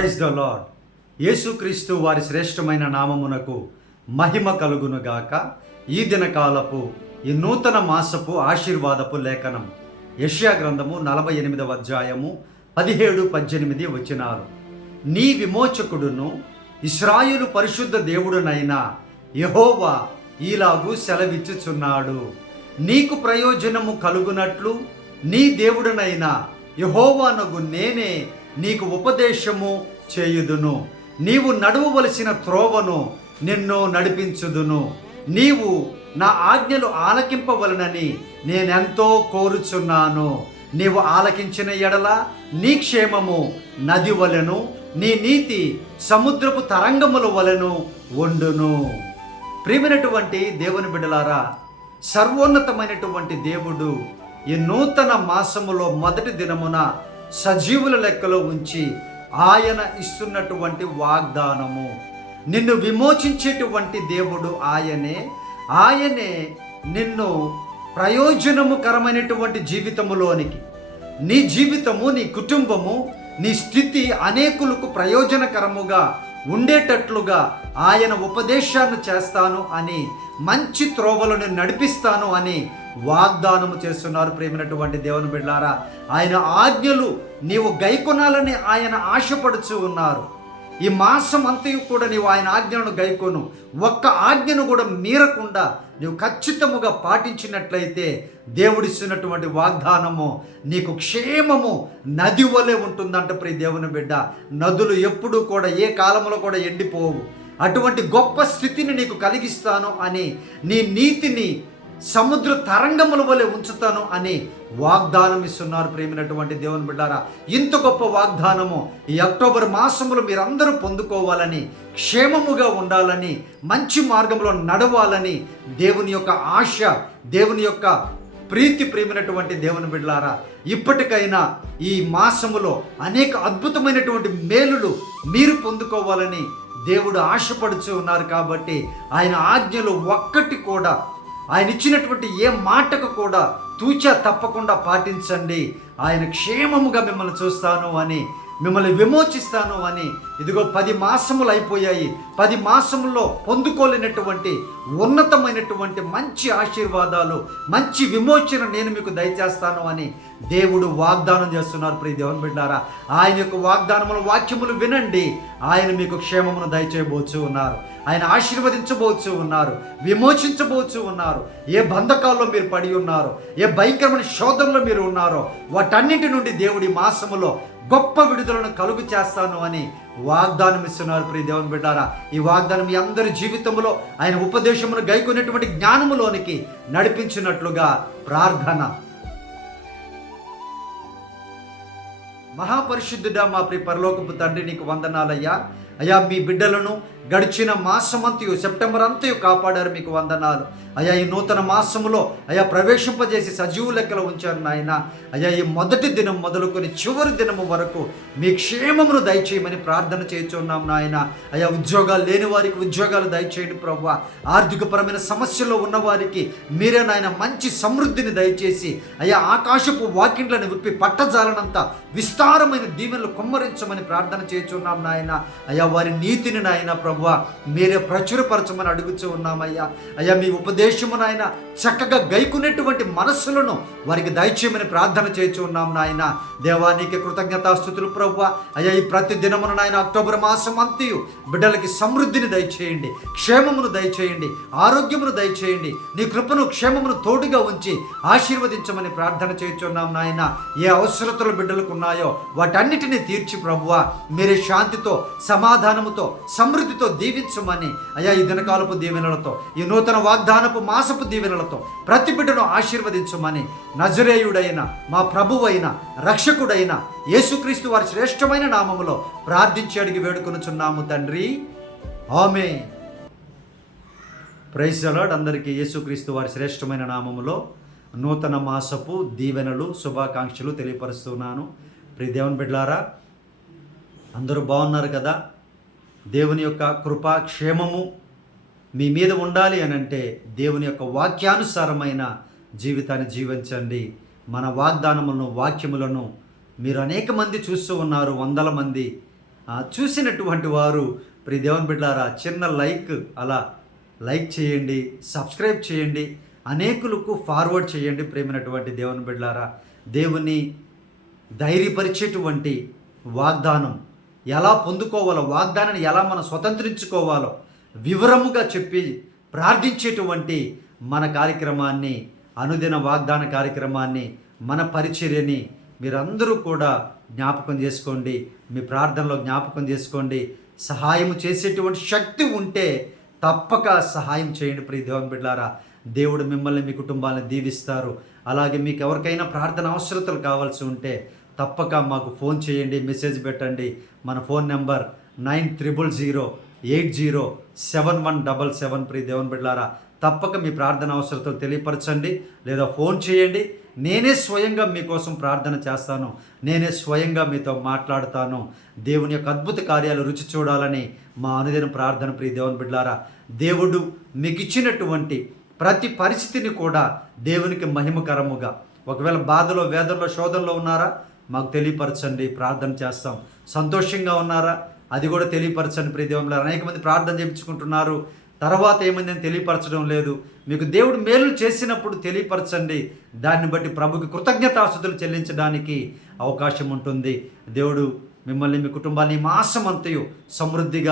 Praise the lord యేసుక్రీస్తు వారి శ్రేష్టమైన నామమునకు మహిమ కలుగునుగాక ఈ దినకాలపు ఈ నూతన మాసపు ఆశీర్వాదపు లేఖనం. యష్యా గ్రంథము నలభై ఎనిమిదవ అధ్యాయము పదిహేడు పద్దెనిమిది వచ్చినారు నీ విమోచకుడును ఇస్రాయులు పరిశుద్ధ దేవుడునైన యహోవా ఈలాగూ సెలవిచ్చుచున్నాడు. నీకు ప్రయోజనము కలుగునట్లు నీ దేవుడునైన యహోవానగు నేనే నీకు ఉపదేశము చేయుదును. నీవు నడువవలసిన త్రోవను నిన్ను నడిపించుదును. నీవు నా ఆజ్ఞలు ఆలకింపవలనని నేనెంతో కోరుచున్నాను. నీవు ఆలకించిన ఎడల నీ క్షేమము నది వలెను నీ నీతి సముద్రపు తరంగముల వలెను వండును. ప్రియమైనటువంటి దేవుని బిడ్డలారా సర్వోన్నతమైనటువంటి దేవుడు ఈ నూతన మాసములో మొదటి దినమున సజీవుల లెక్కలో ఉంచి ఆయన ఇస్తున్నటువంటి వాగ్దానము. నిన్ను విమోచించేటువంటి దేవుడు ఆయనే. ఆయనే నిన్ను ప్రయోజనముకరమైనటువంటి జీవితములోనికి. నీ జీవితము నీ కుటుంబము నీ స్థితి అనేకులకు ప్రయోజనకరముగా ఉండేటట్లుగా ఆయన ఉపదేశాన్ని చేస్తాను అని మంచి త్రోవలను నడిపిస్తాను అని వాగ్దానము చేస్తున్నారు ప్రేమైనటువంటి దేవుని బిడ్డారా. ఆయన ఆజ్ఞలు నీవు గైకొనాలని ఆయన ఆశపడుచు ఉన్నారు. ఈ మాసం అంతయు కూడా నీవు ఆయన ఆజ్ఞలను గైకొను. ఒక్క ఆజ్ఞను కూడా మీరకుండా నీవు ఖచ్చితముగా పాటించినట్లయితే దేవుడిస్తున్నటువంటి వాగ్దానము నీకు క్షేమము నది వలె ఉంటుందంట ప్రియ దేవుని బిడ్డ. నదులు ఎప్పుడూ కూడా ఏ కాలంలో కూడా ఎండిపోవు. అటువంటి గొప్ప స్థితిని నీకు కలిగిస్తాను అని నీ నీతిని సముద్ర తరంగముల వలె ఉంచుతాను అని వాగ్దానం ఇస్తున్నారు ప్రేమినటువంటి దేవుని బిడ్డారా. ఇంత గొప్ప వాగ్దానము ఈ అక్టోబర్ మాసములో మీరందరూ పొందుకోవాలని క్షేమముగా ఉండాలని మంచి మార్గంలో నడవాలని దేవుని యొక్క ఆశ దేవుని యొక్క ప్రీతి ప్రేమినటువంటి దేవుని బిడ్డారా. ఇప్పటికైనా ఈ మాసములో అనేక అద్భుతమైనటువంటి మేలులు మీరు పొందుకోవాలని దేవుడు ఆశపడుచు ఉన్నారు కాబట్టి ఆయన ఆజ్ఞలు ఒక్కటి కూడా ఆయన ఇచ్చినటువంటి ఏ మాటకు కూడా తూచా తప్పకుండా పాటించండి. ఆయన క్షేమముగా మిమ్మల్ని చూస్తాను అని మిమ్మల్ని విమోచిస్తాను అని. ఇదిగో పది మాసములు అయిపోయాయి. పది మాసముల్లో పొందుకోలేనటువంటి ఉన్నతమైనటువంటి మంచి ఆశీర్వాదాలు మంచి విమోచన నేను మీకు దయచేస్తాను అని దేవుడు వాగ్దానం చేస్తున్నారు. ప్రియ దేవుని బిడ్డారా ఆయన యొక్క వాగ్దానములు వాక్యములు వినండి. ఆయన మీకు క్షేమమును దయచేయబోచు ఉన్నారు. ఆయన ఆశీర్వదించబోచు ఉన్నారు. విమోచించబోచు ఉన్నారు. ఏ బంధకాల్లో మీరు పడి ఉన్నారో? ఏ భయంకరమైన శోధనలో మీరు ఉన్నారో? వాటన్నిటి నుండి దేవుడి మాసములో గొప్ప విడుదలను కలుగు చేస్తాను అని వాగ్దానం ఇస్తున్నారు ప్రియ దేవుని బిడ్డారా. ఈ వాగ్దానం మీ అందరి జీవితంలో ఆయన ఉపదేశమును గైకొనేటువంటి జ్ఞానములోనికి నడిపించినట్లుగా ప్రార్థన. మహాపరిశుద్ధుడా మా ప్రియ పరలోకపు తండ్రి నీకు వందనాలయ్యా. అయ్యా మీ బిడ్డలను గడిచిన మాసమంతయు సెప్టెంబర్ అంతయు కాపాడారు మీకు వందనాలు. అయ్యా ఈ నూతన మాసములో అయ్యా ప్రవేశింపజేసి సజీవు లెక్కలో ఉంచారు నాయన. అయ్యా ఈ మొదటి దినం మొదలుకొని చివరి దినము వరకు మీ క్షేమమును దయచేయమని ప్రార్థన చేస్తున్నాం నాయన. అయ్యా ఉద్యోగాలు లేని వారికి ఉద్యోగాలు దయచేయండి ప్రభు ఆర్థికపరమైన సమస్యల్లో ఉన్నవారికి మీరే నాయన మంచి సమృద్ధిని దయచేసి అయ్యా ఆకాశపు వాకింట్లను విప్పి పట్టజాలనంత విస్తారమైన దీవెనలు కుమ్మరించమని ప్రార్థన చేస్తున్నాం నాయన. అయ్యా వారి నీతిని నాయన ప్రభు మీరే ప్రచురపరచమని అడుగుతూ ఉన్నామయ్యా. అయ్యా మీ ఉపదేశము నాయన చక్కగా గైకునేటువంటి మనస్సులను వారికి దయచేయమని ప్రార్థన చేస్తూ ఉన్నాం నాయన. దేవానికి కృతజ్ఞతాస్థుతులు ప్రభు అయ్యా ఈ ప్రతి దినమున నాయన అక్టోబర్ మాసం అంతయు బిడ్డలకి సమృద్ధిని దయచేయండి క్షేమమును దయచేయండి ఆరోగ్యమును దయచేయండి. నీ కృపను క్షేమమును తోడుగా ఉంచి ఆశీర్వదించమని ప్రార్థన చేస్తున్నాం నాయన. ఏ అవసరతలు బిడ్డలకు ఉన్నాయో వాటన్నిటిని తీర్చి ప్రభువ మీరే శాంతితో సమాధానముతో సమృద్ధితో దీవించమని. అయ్యా ఈ దినకాలపు దీవెనలతో ఈ నూతన వాగ్దానపు మాసపు దీవెనలతో ప్రతి బిడ్డను ఆశీర్వదించమని. నజరేయుడైన మా ప్రభువైన రక్షకుడైన యేసుక్రీస్తు వారి శ్రేష్టమైన నామములో ప్రార్థించి అడిగి వేడుకొనుచున్నాము తండ్రి. ఆమె ప్రైజ్ అలాడ్ అందరికీ యేసుక్రీస్తు వారి శ్రేష్టమైన నామములో నూతన మాసపు దీవెనలు శుభాకాంక్షలు తెలియపరుస్తున్నాను. ప్రియ దేవుని బిడ్లారా అందరూ బాగున్నారు కదా? దేవుని యొక్క కృపా క్షేమము మీ మీద ఉండాలి అని అంటే దేవుని యొక్క వాక్యానుసారమైన జీవితాన్ని జీవించండి. మన వాగ్దానములను వాక్యములను మీరు అనేక మంది చూస్తూ ఉన్నారు వందల మంది. చూసినటువంటి వారు ప్రి దేవుని బిడ్డారా చిన్న లైక్ అలా లైక్ చేయండి సబ్స్క్రైబ్ చేయండి అనేకులకు ఫార్వర్డ్ చేయండి ప్రేమైనటువంటి దేవుని బిడ్డారా దేవుని ధైర్యపరిచేటువంటి వాగ్దానం ఎలా పొందుకోవాలో వాగ్దానాన్ని ఎలా మనం స్వతంత్రించుకోవాలో వివరముగా చెప్పి ప్రార్థించేటువంటి మన కార్యక్రమాన్ని అనుదిన వాగ్దాన కార్యక్రమాన్ని మన పరిచర్యని మీరందరూ కూడా జ్ఞాపకం చేసుకోండి. మీ ప్రార్థనలో జ్ఞాపకం చేసుకోండి. సహాయం చేసేటువంటి శక్తి ఉంటే తప్పక సహాయం చేయండి ప్రియ దేవం బిడ్డారా దేవుడు మిమ్మల్ని మీ కుటుంబాలను దీవిస్తారు. అలాగే మీకు ఎవరికైనా ప్రార్థన అవసరతలు కావాల్సి ఉంటే తప్పక మాకు ఫోన్ చేయండి మెసేజ్ పెట్టండి. మన phone number nine triple zero eight zero seven one double seven pre దేవుని బిడ్లారా తప్పక మీ ప్రార్థన అవసరతలు తెలియపరచండి లేదా ఫోన్ చేయండి. నేనే స్వయంగా మీకోసం ప్రార్థన చేస్తాను. నేనే స్వయంగా మీతో మాట్లాడతాను. దేవుని యొక్క అద్భుత కార్యాలు రుచి చూడాలని మా అనుదిన ప్రార్థన ప్రియ దేవుని బిడ్లారా దేవుడు మీకు ఇచ్చినటువంటి ప్రతి పరిస్థితిని కూడా దేవునికి మహిమకరముగా. ఒకవేళ బాధలో వేదనలో శోధనలో ఉన్నారా? మాకు తెలియపరచండి ప్రార్థన చేస్తాం. సంతోషంగా ఉన్నారా? అది కూడా తెలియపరచండి ప్రియ అనేక మంది ప్రార్థన చేయించుకుంటున్నారు. తర్వాత ఏమైందని తెలియపరచడం లేదు. మీకు దేవుడు మేలు చేసినప్పుడు తెలియపరచండి. దాన్ని బట్టి ప్రభుకి కృతజ్ఞతాస్థుతులు చెల్లించడానికి అవకాశం ఉంటుంది. దేవుడు మిమ్మల్ని మీ కుటుంబాన్ని మాసమంతయు సమృద్ధిగా